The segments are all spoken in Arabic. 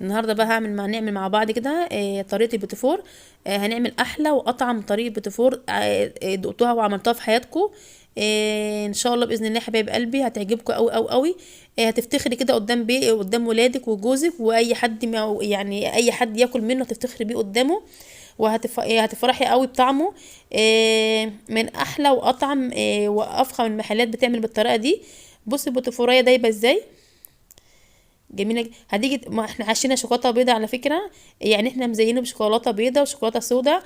النهارده بقى نعمل مع بعض كده طريقه البيتي فور. هنعمل احلى واطعم طريقه بيتي فور دقتوها وعملتوها في حياتكم. ان شاء الله باذن الله حبايب قلبي هتعجبكم قوي قوي قوي. هتفتخري كده قدام ولادك وجوزك واي حد يعني اي حد ياكل منه هتفتخري بيه قدامه. هتفرحي قوي بطعمه. من احلى واطعم وافخم المحلات بتعمل بالطريقه دي. بصي البوتفورية دايبه ازاي، جميله هتيجي. ما احنا حشينا شوكولاته بيضه على فكره، يعني احنا مزينه بشوكولاته بيضه وشوكولاته سودا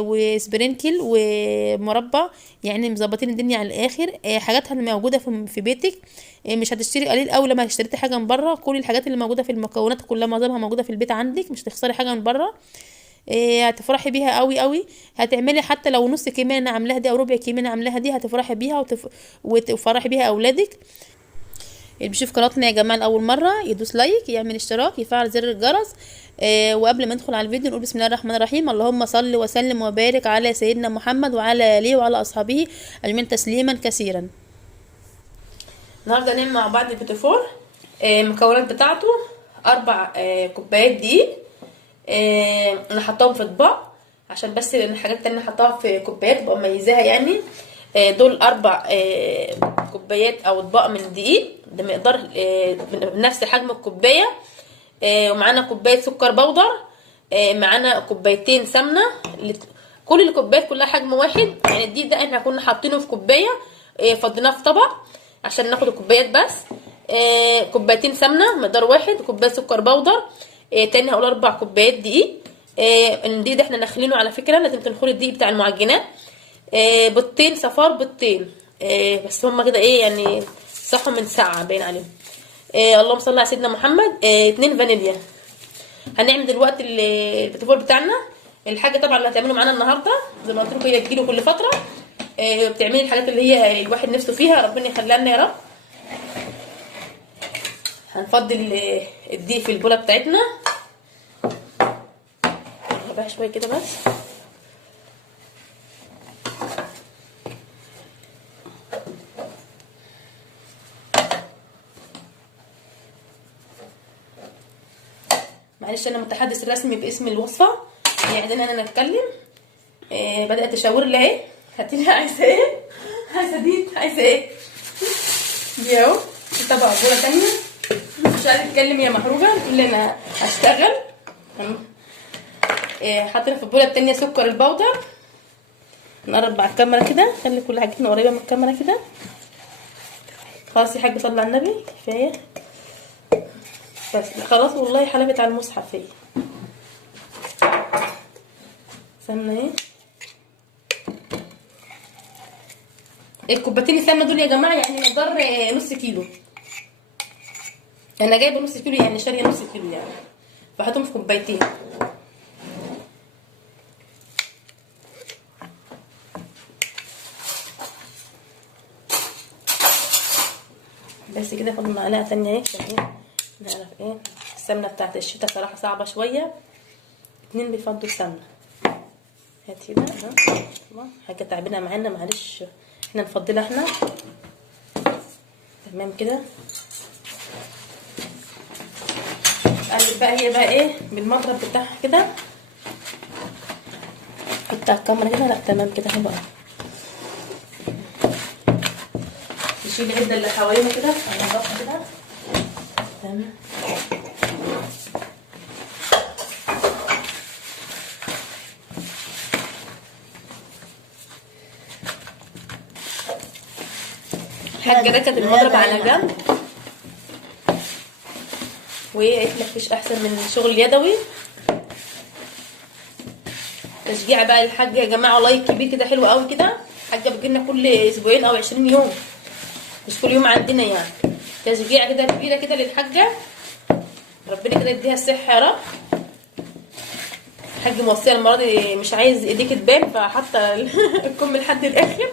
وسبرينكل ومربى، يعني مظبطين الدنيا على الاخر. حاجاتها اللي موجوده في بيتك. مش هتشتري قليل قوي لما اشتريتي حاجه من بره. كل الحاجات اللي موجوده في المكونات كلها معظمها موجوده في البيت عندك، مش هتخسري حاجه من بره. هتفرحي بيها قوي قوي. هتعملي حتى لو نص كميه انا عاملاها دي او ربع كميه انا عاملاها دي هتفرحي بيها وتفرحي بيها اولادك. اللي بيشوف قناتنا يا جماعه لاول مره يدوس لايك، يعمل اشتراك، يفعل زر الجرس. وقبل ما ندخل على الفيديو نقول بسم الله الرحمن الرحيم. اللهم صل وسلم وبارك على سيدنا محمد وعلى اله وعلى اصحابه اجمعين تسليما كثيرا. النهارده هنعمل مع بعض البيتي فور. المكونات بتاعته 4 كوبايات دقيق. انا حطاهم في اطباق عشان بس الحاجات التانية حطاها في كوبايات تبقى مميزاها يعني. دول 4 كوبايات او اطباق من الدقيق، ده مقدار بنفس حجم الكوبايه. ومعانا كوبايه سكر بودر. معانا كوبايتين سمنه. كل الكوبايات كلها حجم واحد، يعني الدقيق ده احنا كنا حاطينه في كوبايه فضيناه في طبق عشان ناخد الكوبايات بس. كوبايتين سمنه مقدار واحد، كوبايه سكر بودر. تاني هقول 4 كوبايات دقيق. الدقيق ده احنا نخلينه على فكره، لازم تنخلي الدقيق بتاع المعجنات. بيضتين صفار بيضتين. بس هما كده ايه يعني صحوا من ساعه باين عليهم. اللهم صل على سيدنا محمد. 2 فانيليا. هنعمل دلوقتي البيتي فور بتاعنا. الحاجه طبعا اللي هتعمله معانا النهارده زي ما قلت لكم هي تجيله كل فتره. بتعملي الحاجات اللي هي الواحد نفسه فيها، ربنا يخليها لنا يا رب. هنفضي الدقيق في البوله بتاعتنا. نحطها شويه كده بس. معلش انا متحدث الرسمي باسم الوصفه، يعني انا نتكلم. بدات اشاور لها ايه، هاتي لها عايزه ايه، عايزه دي، عايزه ايه. دي اهو طبق بوله ثانيه. مش عايزه اتكلم يا محروجه الا انا هشتغل. حاطه في البوله الثانيه سكر البودر. نقرب على الكاميرا كده، خلي كل حاجتنا قريبه من الكاميرا كده. خلاص يا حاج صلي على النبي كفايه بس. خلاص والله حلفت على المصحف هي. سمنه اهي. الكوبايتين السمنه دول يا جماعه يعني مقدار نص كيلو. انا جايبه نص كيلو، يعني شاريه نص كيلو يعني، بحطهم في كوبايتين بس كده. فاضل معلقه تانية اهي عشان ايه نعرف ايه. السمنه بتاعت الشتا صراحه صعبه شويه، 2 بيفضوا السمنه. هاتي ده اهو حاجه تعبنا معانا معلش، احنا نفضلها احنا تمام كده. قلب بقى هي بقى ايه بالمضرب بتاعها كده. حط على الكاميرا كده. لا تمام كده حلو قوي. نشيل العده اللي حوالينا كده وننضفها كده تمام. الحاجه ركت المضرب على جنب وهي قالت لك مفيش احسن من الشغل اليدوي. تشجيع بقى الحاجه يا جماعه، لايك كبير كده حلو قوي كده. الحاجه بتجيلنا كل اسبوعين او 20 يوم، مش كل يوم عندنا يعني. تشجيع كده كبيره كده للحاجه، ربنا كده يديها الصحه يا رب. الحاج موصيه المره دي مش عايز ايديك تبان فحاطه الكم لحد الاخر.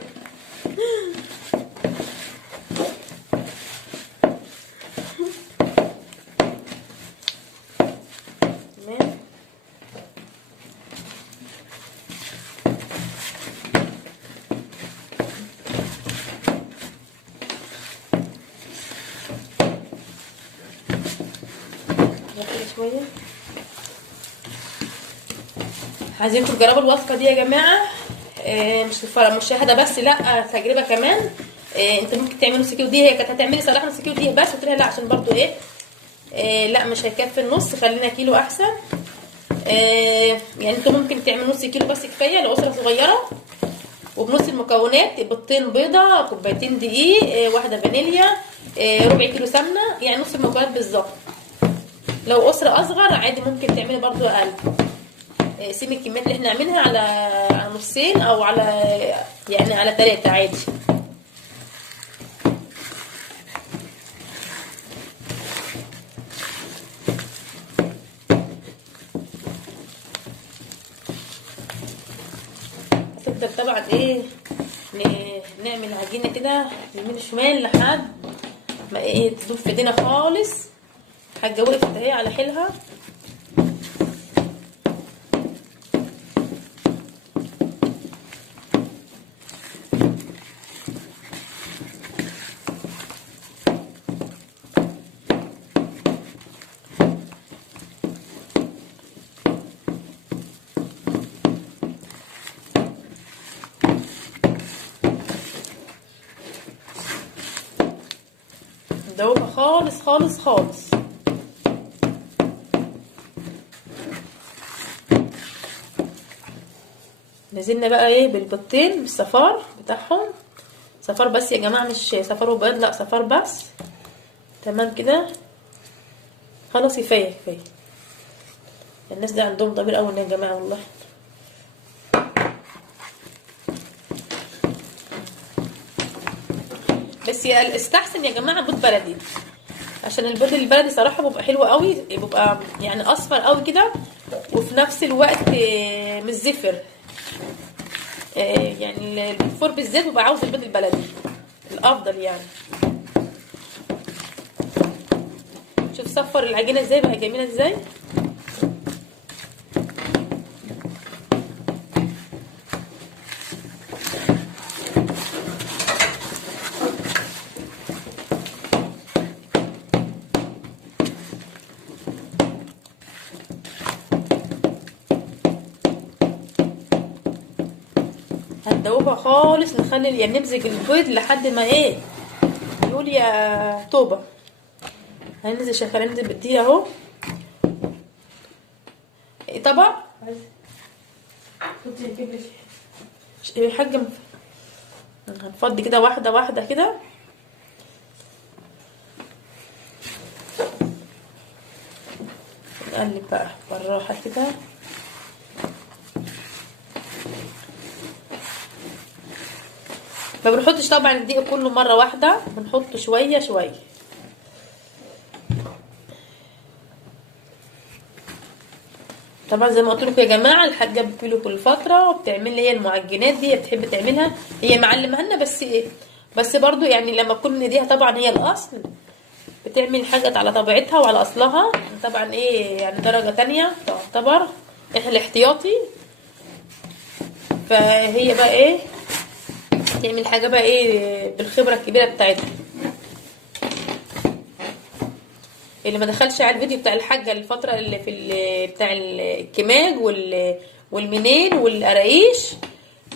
تمام. كده شويه. عايزينكم تجربوا الوصفه دي يا جماعه. مش مشاهده بس، لا تجربه كمان. انت ممكن تعملوا نص كيلو دي، هي كانت هتعملي صراحه نص كيلو دي بس، قلت لها لا عشان برضو ايه، لا مش هيكفي النص، خلينا كيلو احسن. يعني انتوا ممكن تعملوا نص كيلو بس كفايه لاسره صغيره. وبنص المكونات: بيضتين بيضه، كوبايتين دقيق، واحده فانيليا، ربع كيلو سمنه، يعني نص المكونات بالظبط. لو اسره اصغر عادي ممكن تعملي برضو اقل. قسمي الكميات اللي احنا عاملينها على نصين او على يعني على 3 عادي. هتفضل طبعا ايه نعمل عجينه كده يمين شمال لحد ما ايه تدوب في ايدينا خالص. حاجه وقفت اهي على حيلها. مدوبه خالص خالص خالص. نزلنا بقى ايه بالبيضتين بالصفار بتاعهم. صفار بس يا جماعه، مش صفار وبيض، لا صفار بس. تمام كده خلاص، كفايه كفايه. الناس دي عندهم ضمير قوي يا جماعه والله. بس استحسن يا جماعه بيض بلدي، عشان البيض البلدي صراحه بيبقى حلو قوي، بيبقى يعني اصفر قوي كده، وفي نفس الوقت مش زفر. يعني الفور بالذات بيبقى عاوز البيض البلدي الافضل يعني. شوف صفر العجينه ازاي بقى جميله ازاي. هندوبها خالص، نخلي يعني نمزج البيض لحد ما ايه يقول يا توبه. هننزل شغاله، ننزل بدي اهو. طبق خدي نجيب لي الحاجه. هنفضي كده واحده واحده كده. نقلب بقى بالراحه كده. ما بنحطش طبعا الدقيق كله مره واحده، بنحط شويه شويه. طبعا زي ما قلت لكم يا جماعه، الحاجه بتجيله كل فتره وبتعمل لي هي المعجنات دي، بتحب تعملها، هي معلمها لنا بس برضو يعني لما تكون ايديها طبعا هي الاصل، بتعمل حاجات على طبيعتها وعلى اصلها. طبعا ايه يعني درجه تانية تعتبر احنا الاحتياطي. فهي بقى ايه تعمل حاجه بقى ايه بالخبره الكبيره بتاعتها. اللي ما دخلش على الفيديو بتاع الحاجه الفتره اللي في بتاع الكماج والمنين والقراقيش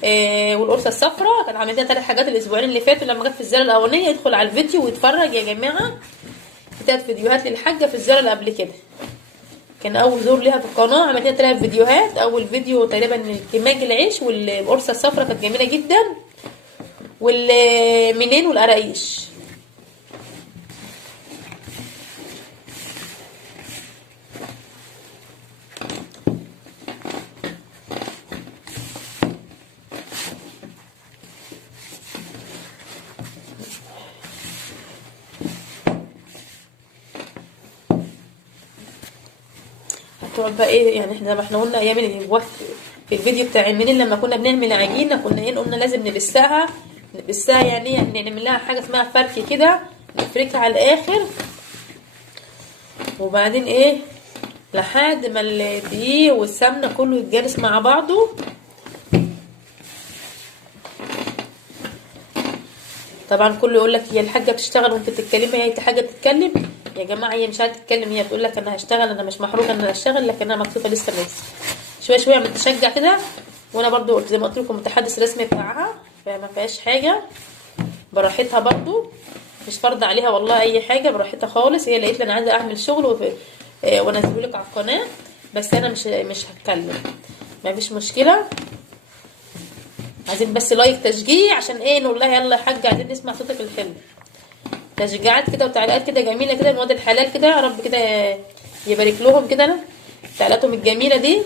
والقرصه الصفراء، كان عاملين 3 حاجات الاسبوعين اللي فاتوا لما جت في الزياره الاولانيه. يدخل على الفيديو ويتفرج يا جماعه. 3 فيديوهات للحاجه في الزياره اللي قبل كده، كان اول زور ليها في القناه. عملت 3 فيديوهات. اول فيديو تقريبا الكماج العيش والقرصه الصفراء كانت جميله جدا، والمنين والقراقيش. هتقعد بقى ايه يعني، احنا زي ما احنا قلنا ايام في الفيديو بتاع المنين لما كنا بنعمل عجينه، كنا ايه قلنا لازم نبسها يعني نعمل لها حاجه اسمها فرك كده، نفركها على الاخر. وبعدين ايه لحد ما الدقيق والسمنه كله يتجانس مع بعضه. طبعا كله يقول لك هي الحاجه بتشتغل وانت بتتكلمي، هي حاجه بتتكلم. يا جماعه هي مش هتتكلم، هي بتقول لك انا هشتغل، انا مش محروقه ان انا اشتغل، لكن انا مكسوفه لسه نفسي شويه شويه بتشجع كده. وانا برضو قلت زي ما قلت لكم متحدث رسمي بتاعها، فما فيهاش حاجه، براحتها برضو، مش فرض عليها والله اي حاجه، براحتها خالص. هي لقيت لي انا عايزه اعمل شغل وانزله لك على القناه، بس انا مش هتكلم، ما فيش مشكله. عايزين بس لايك تشجيع عشان ايه، نقول لها يلا يا حاجه عايزين نسمع صوتك الحلو. تشجيعات كده وتعليقات كده جميله كده، مواد الحلال كده، يا رب كده يبارك لهم كده تعليقاتهم الجميله دي.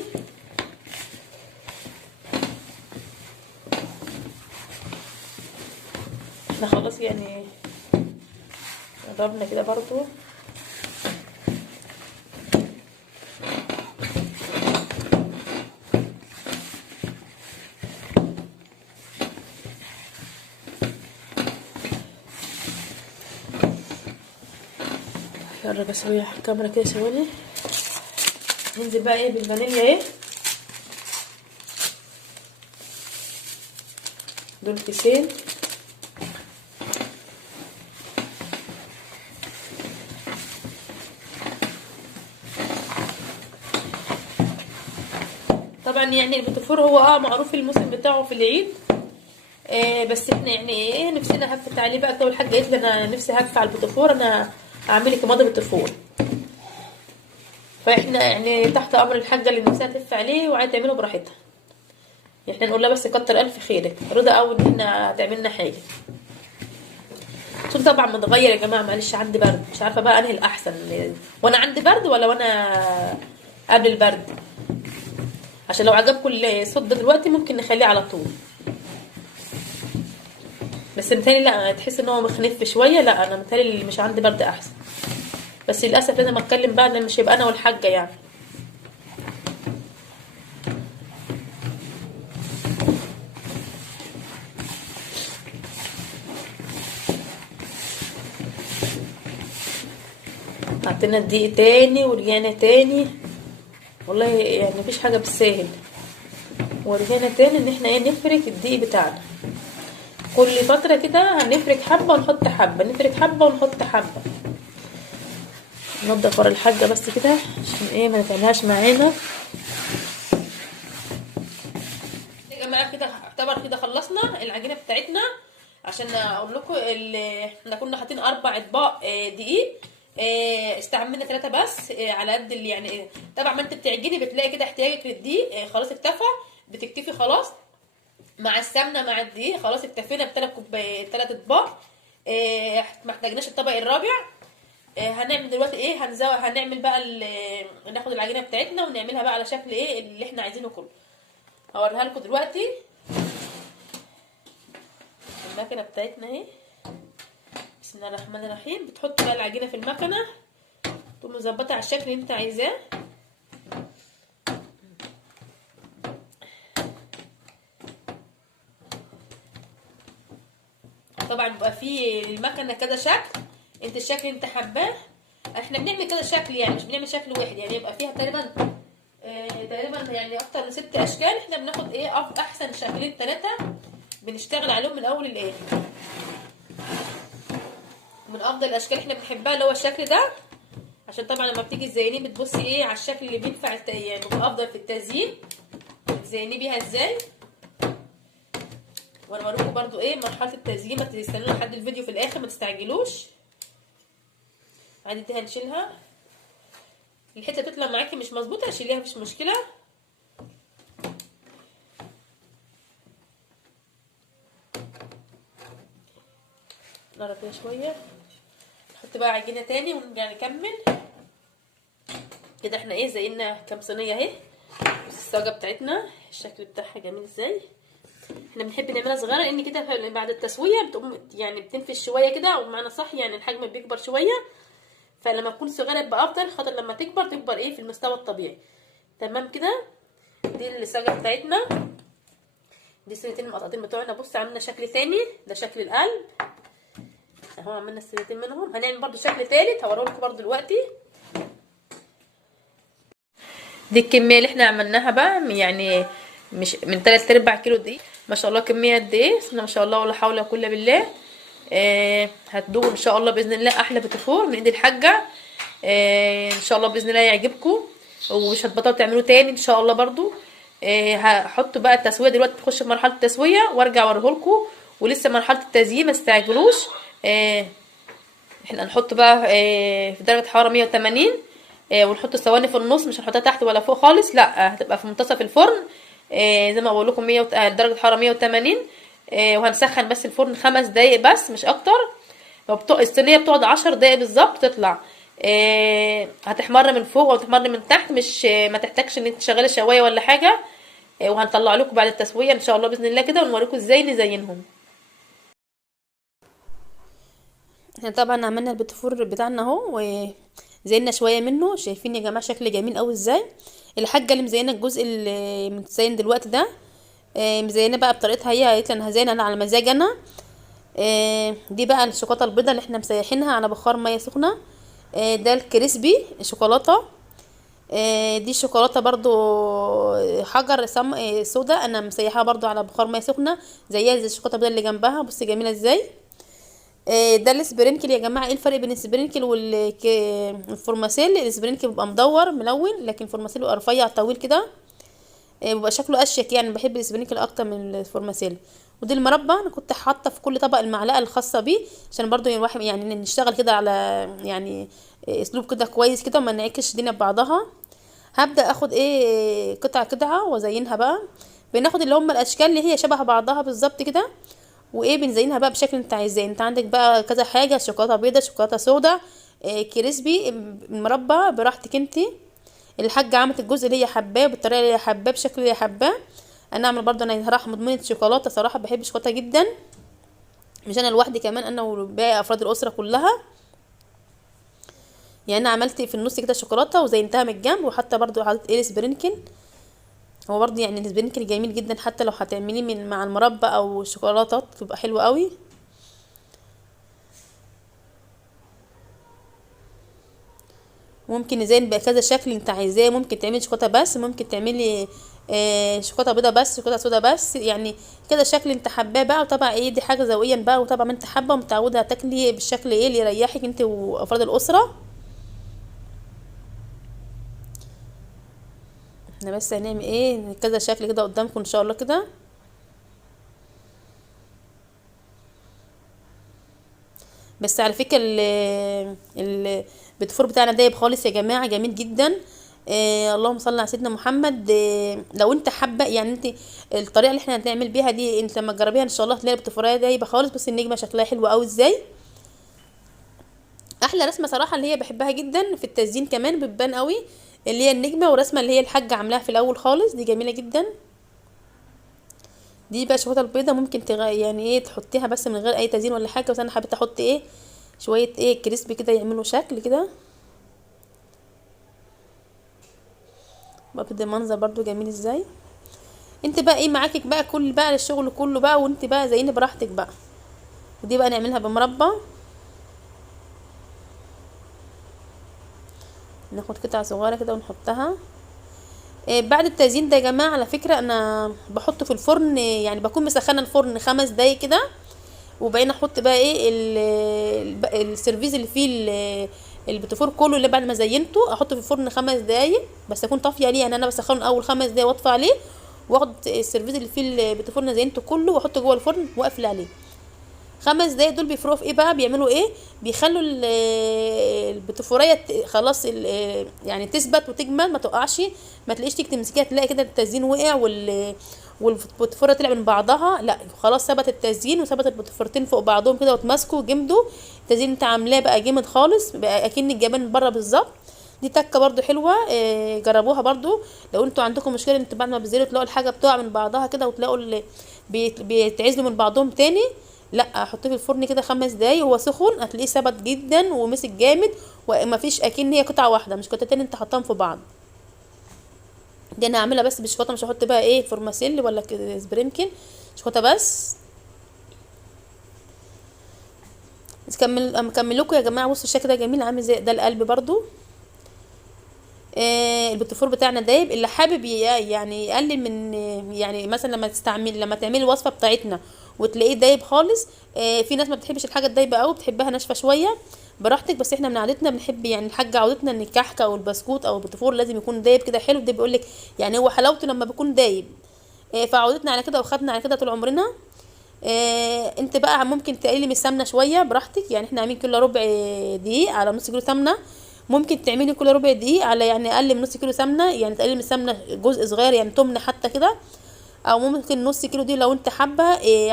احنا خلاص يعني قربنا كده برضو. قرب اسوي الكاميرا كده ثواني. ننزل بقى ايه بالفانيليا ايه، دول كيسين. طبعا يعني البوتفور هو معروف الموسم بتاعه في العيد، بس احنا يعني ايه نفسنا هفت عليه بقى. اول حاجه قالت لي انا نفسي هف على البوتفور، انا اعمل لك ماضي بوتفور، فاحنا يعني تحت امر الحاجه اللي نفسها تلف عليه وعايزه تعمله براحتها. احنا نقول لها بس كتر الف خيرك رضا اول انها تعملنا حاجه. صوتي طبعا متغير يا جماعه، معلش عندي برد، مش عارفه بقى انهي الاحسن، وانا عندي برد ولا وانا قبل البرد، عشان لو عجبكم الصوت ده دلوقتي ممكن نخليه على طول. بس متهيألي لا، تحس ان هو مخنف شويه، لا انا متهيألي اللي مش عندي برد احسن، بس للاسف لازم اتكلم بقى ان مش هيبقى انا والحاجه يعني. حطينا الدقيق تاني ورجعنا تاني، والله يعني مفيش حاجه بالساهل. ورجعنا تاني ان احنا ايه نفرك الدقيق بتاعنا، كل فتره كده هنفرك حبه ونحط حبه، نفرك حبه ونحط حبه. ننضف ورا الحاجه بس كده عشان ايه ما نتعبهاش معانا. يا جماعه كده اعتبر كده خلصنا العجينه بتاعتنا. عشان اقول لكم احنا كنا حاطين 4 اطباق دقيق، استعملنا 3 بس، على قد اللي يعني طبعا ما انت بتعجني بتلاقي كده احتياجك للدقيق خلاص اكتفى، بتكتفي خلاص مع السمنه مع الدقيق، خلاص اكتفينا ب3 اطباق، ما احتاجناش الطبق الرابع. هنعمل دلوقتي ايه، هنعمل بقى ناخد العجينه بتاعتنا ونعملها بقى على شكل ايه اللي احنا عايزينه كله. هوريها لكم دلوقتي. المكنه بتاعتنا اهي، بسم الله الرحمن الرحيم. بتحط بقى العجينه في المكنه، تقوم مظبطه على الشكل اللي انت عايزاه. طبعا بيبقى في المكنه كذا شكل، انت الشكل انت حباه. احنا بنعمل كذا شكل يعني، مش بنعمل شكل واحد يعني، يبقى فيها تقريبا يعني اكتر من 6 اشكال. احنا بناخد ايه احسن شكلين 3 بنشتغل عليهم من اول للاخر. من افضل الاشكال احنا بنحبها اللي هو الشكل ده، عشان طبعا لما بتيجي تزينيه بتبصي ايه على الشكل اللي بينفع يعني افضل في التزيين، تزينيه بيها ازاي. وانا بوريكم برضو ايه مرحله التزيين، ما تستنوا لحد الفيديو في الاخر، ما تستعجلوش. عادي دي هنشيلها، الحته تطلع معاكي مش مظبوطه شيليها مفيش مشكله. نقرب كده شويه، نحط بقى عجينه تاني ونرجع نكمل كده. احنا ايه زينا كام صينيه اهي، بس الصاجه بتاعتنا الشكل بتاعها جميل ازاي. احنا بنحب نعملها صغيره لان كده بعد التسويه بتقوم يعني بتنفش شويه كده، او بمعنى صح يعني الحجم بيكبر شويه، فلما تكون صغيره يبقى افضل، خاطر لما تكبر ايه في المستوى الطبيعي. تمام كده. دي الصاجه بتاعتنا، دي السنتين المقطعتين بتوعنا. بص عملنا شكل تاني، ده شكل القلب اهو، عملنا السنتين منهم. هنعمل برضو شكل تالت هوريهولكم برضو دلوقتي. دي الكميه اللي احنا عملناها بقى يعني مش من 3/4 كيلو دي، ما شاء الله كميه قد ايه، ما شاء الله ولا حول ولا قوه الا بالله. هتدوقوا ان شاء الله باذن الله احلى بتفور من ايد الحاجه. ان شاء الله باذن الله يعجبكم، ومش هتبطلوا تعملوه تاني ان شاء الله برضو. هحط بقى التسويه دلوقتي، تخش في مرحله التسويه وارجع اوريهولكم. ولسه مرحله التزيين ما تستعجلوش. احنا هنحط بقى في درجه حراره 180، ونحط الصواني في النص، مش هنحطها تحت ولا فوق خالص، لا هتبقى في منتصف الفرن. زي ما بقول لكم 100 درجه حراره 180. وهنسخن بس الفرن 5 دقايق بس مش اكتر. الصينيه بتقعد 10 دقايق بالظبط تطلع. هتحمر من فوق او تحمر من تحت، مش ما تحتاجش ان انت تشغلي شوايه ولا حاجه. وهنطلع لكم بعد التسويه ان شاء الله باذن الله كده، ونوريكم ازاي نزينهم. احنا طبعا عملنا البيتفور بتاعنا اهو، وزينا شويه منه. شايفين يا جماعه شكل جميل قوي ازاي. الحاجه اللي مزينه الجزء اللي متزين دلوقتي ده، مزينه بقى بطريقتها هي. قالت لي انا هزين انا على مزاج انا. دي بقى الشوكولاته البيضاء اللي احنا مسيحينها على بخار ميه سخنه. ده الكريسبي شوكولاته. دي الشوكولاته برضو حجر سودا، انا مسيحاها برضو على بخار ميه سخنه زيها زي الشوكولاته البيضاء اللي جنبها. بصي جميله ازاي. ده السبرينكل يا جماعه. ايه الفرق بين السبرينكل والفورماسيل؟ السبرينكل بيبقى مدور ملون، لكن الفورماسيل بيبقى رفيع طويل كده. بيبقى شكله اشيك يعني. بحب السبرينكل اكتر من الفورماسيل. ودي المربى، انا كنت حاطه في كل طبق المعلقه الخاصه بيه، عشان برضو الواحد يعني نشتغل كده على يعني اسلوب كده كويس كده، وما نعكش الدنيا ببعضها. هبدا اخد قطعه قطعه وازينها بقى. بناخد اللي هم الاشكال اللي هي شبه بعضها بالظبط كده، بنزينها بقى بشكل انت عايزاه. انت عندك بقى كذا حاجه، شوكولاته بيضه، شوكولاته سودا، كريسبي، مربى براحتك انت. الحاجه عملت الجزء اللي هي حباه بالطريقه اللي هي حباه بشكل اللي هي حباه. انا اعمل برضه. انا هروح مدمنه شوكولاته صراحه، بحب الشوكولاته جدا. مش انا لوحدي، كمان انا وباقي افراد الاسره كلها. يعني انا عملت في النص كده شوكولاته وزينتها من الجنب، وحتى برضه حطيت سبرينكل. هو برضه يعني السبرينكل جميل جدا، حتى لو هتعمليه من مع المربى او الشوكولاته تبقى حلوه قوي. ممكن نزين بكذا شكل انت عايزاه. ممكن تعملي شوكولاته بس، ممكن تعملي شوكولاته بيضه بس، شوكولاته سودا بس، يعني كذا شكل انت حباه بقى. وطبعا دي حاجه ذوقيا بقى، وطبعا انت حابه ومتعوده تاكلي بالشكل اللي يريحك انت وافراد الاسره. احنا بس هنعمل كذا شكل كده قدامكم ان شاء الله كده. بس على فكره البيتفور بتاعنا دايب خالص يا جماعه، جميل جدا. اللهم صل على سيدنا محمد. لو انت حابه يعني انت الطريقه اللي احنا هنعمل بيها دي، انت لما تجربيها ان شاء الله هتلاقي البيتفوريه دايبه خالص. بس النجمه شكلها حلو قوي ازاي. احلى رسمه صراحه اللي هي بحبها جدا في التزيين كمان بتبان قوي، اللي هي النجمه. ورسمه اللي هي الحاجه عاملاها في الاول خالص، دي جميله جدا. دي بقى الشوكولاته البيضاء ممكن يعني تحطيها بس من غير اي تزيين ولا حاجه. بس انا حبيت احط شويه كريسبي كده يعملوا شكل كده. بقى بده منظر برضو جميل ازاي. انت بقى معاكك بقى كل بقى الشغل كله بقى، وانت بقى زيني براحتك بقى. ودي بقى نعملها بمربى. ناخد قطعه صغيره كده ونحطها. بعد التزيين ده يا جماعه على فكره انا بحطه في الفرن. يعني بكون مسخنه الفرن 5 دقايق كده، وبعدين احط بقى السيرفيس اللي فيه البيتفور كله اللي بعد ما زينته، احطه في الفرن 5 دقايق بس. اكون طافيه عليه، يعني انا بسخنه اول 5 دقايق واطفي عليه، واخد السيرفيس اللي فيه البيتفور اللي زينته كله واحطه جوه الفرن واقفل عليه. 5 دقايق دول بيفرقوا في بقى؟ بيعملوا بيخلوا البيتفوريه خلاص يعني تثبت وتجمد ما تقعش. ما تلاقيش تيجي تمسكيها تلاقي كده التزيين وقع والبيتفوريه طلع من بعضها. لا خلاص ثبت التزيين وثبت البيتفورتين فوق بعضهم كده وتماسكوا جمدوا. التزيين انت عاملاه بقى جامد خالص، بقى اكن الجبان من بره بالظبط. دي تكه برضو حلوه. جربوها برضو. لو انتوا عندكم مشكله انتوا بعد ما بتزيلوا تلاقوا الحاجه بتقع من بعضها كده، وتلاقوا بيتعزلوا من بعضهم تاني، لا حطيه في الفرن كده 5 دقايق وهو سخن، هتلاقيه ثبت جدا ومسك جامد. ومفيش اكن هي قطعه واحده مش قطعتين انت حطاهم في بعض. دي انا هعملها بس بالشوكولاته، مش هحط بقى فورماسيل ولا سبرينكل، شوكولاته بس. مكمل لكم يا جماعه. بصوا الشكل ده جميل عامل زي ده القلب برضو. البيتفور بتاعنا دايب. اللي حابب يعني يقلل من يعني مثلا لما تعملي الوصفه بتاعتنا وتلاقيه دايب خالص. في ناس ما بتحبش الحاجه الدايبه قوي، بتحبها ناشفه شويه، براحتك. بس احنا من عادتنا بنحب يعني الحاجه عودتنا ان الكحك او البسكوت او البوتفور لازم يكون دايب كده حلو. ده بيقول لك يعني هو حلاوته لما بيكون دايب. فعودتنا على كده وخدنا على كده طول عمرنا. انت بقى ممكن تقللي من السمنه شويه براحتك. يعني احنا عاملين كيلو ربع دقيق على نص كيلو سمنه، ممكن تعملي كيلو ربع دقيق على يعني اقل من نص كيلو سمنه، يعني تقللي من السمنه جزء صغير يعني تمن حتى كده. او ممكن نص كيلو دي لو انت حابه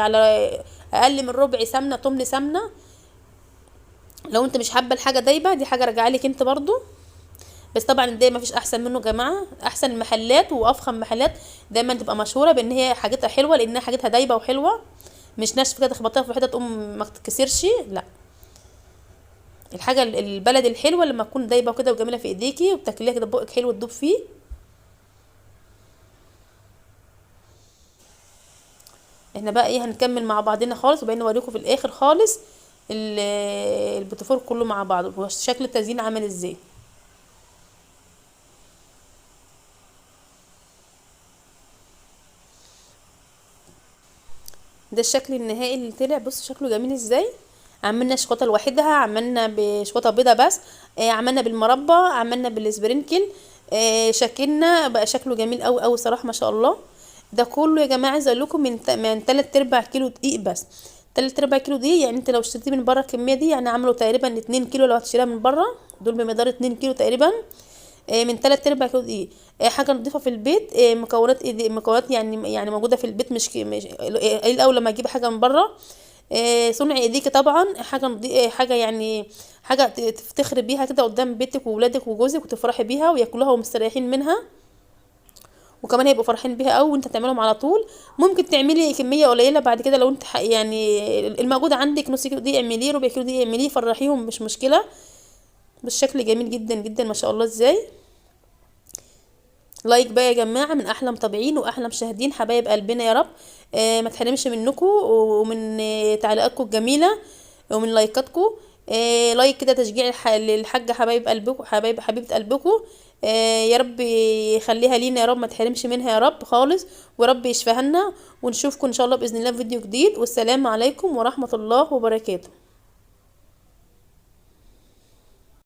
على اقل من ربع سمنه تمن سمنه. لو انت مش حابه الحاجه دايبه دي حاجه راجعه لك انت برضو. بس طبعا الدايب مفيش احسن منه يا جماعه. احسن المحلات وافخم محلات دايما تبقى مشهوره بان هي حاجتها حلوه، لانها حاجتها دايبه وحلوه، مش ناشفه كده تخبطيها في حته تقوم ما تتكسرش، لا. الحاجه البلد الحلوه لما تكون دايبه كده وجميله في ايديكي وبتاكليها كده بقك حلو تدوب فيه. احنا بقى ايه هنكمل مع بعضنا خالص، وبعدين نوريكم في الاخر خالص البوتفور كله مع بعض وشكل التزيين عامل ازاي. ده الشكل النهائي اللي طلع، بص شكله جميل ازاي. عملنا شوكولاته لوحدها، عملنا بشوكولاته بيضه بس، عملنا بالمربى، عملنا بالسبرينكل، شكلنا بقى شكله جميل قوي قوي صراحه ما شاء الله. ده كله يا جماعه عايزه اقول لكم من 3 ارباع كيلو دقيق بس. 3 ارباع كيلو دي يعني انت لو اشتريتيه من بره الكميه دي يعني عملوا تقريبا 2 كيلو لو هتشتريها من بره، دول بمقدار 2 كيلو تقريبا. من 3 ارباع كيلو دقيق. حاجه نضيفه في البيت، مكونات مكونات يعني موجوده في البيت، مش قليل الاول لما اجيب حاجه من بره. صنع ايديكي طبعا، حاجه حاجه يعني حاجه تفتخري بيها كده قدام بيتك وولادك وجوزك وتفرحي بيها وياكلوها ومستريحين منها، وكمان هيبقوا فرحين بيها قوي وانت تعملهم على طول. ممكن تعملي كميه قليله بعد كده لو انت يعني الموجود عندك نص كيلو دي اعمليه، ربع كيلو دي اعمليه، فرحيهم مش مشكله. بالشكل جميل جدا جدا ما شاء الله ازاي. لايك بقى يا جماعه من احلى متابعين واحلى مشاهدين حبايب قلبنا يا رب. ما تحرمش منكم ومن تعليقاتكم الجميله ومن لايكاتكم. لايك كده تشجيع للحاجه حبايب قلبكم، حبيبه قلبكم. يا رب يخليها لينا يا رب، ما تحرمش منها يا رب خالص، ورب يشفيها لنا. ونشوفكم ان شاء الله باذن الله في فيديو جديد، والسلام عليكم ورحمه الله وبركاته.